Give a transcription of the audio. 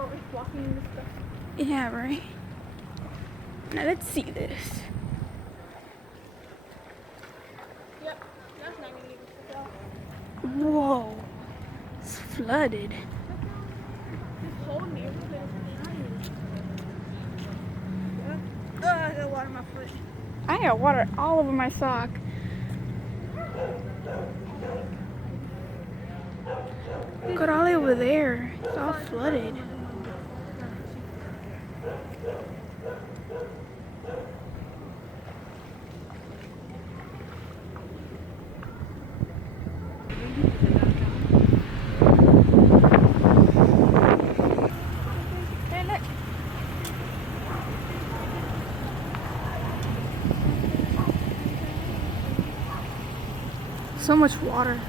while we're walking in this stuff. Yeah, right. Now let's see this. Yep, that's not gonna get us out. Whoa, it's flooded. This whole neighborhood is flooded. I got water in my foot. I got water all over my sock. Look at all the way over there. It's all flooded. Hey, look. So much water.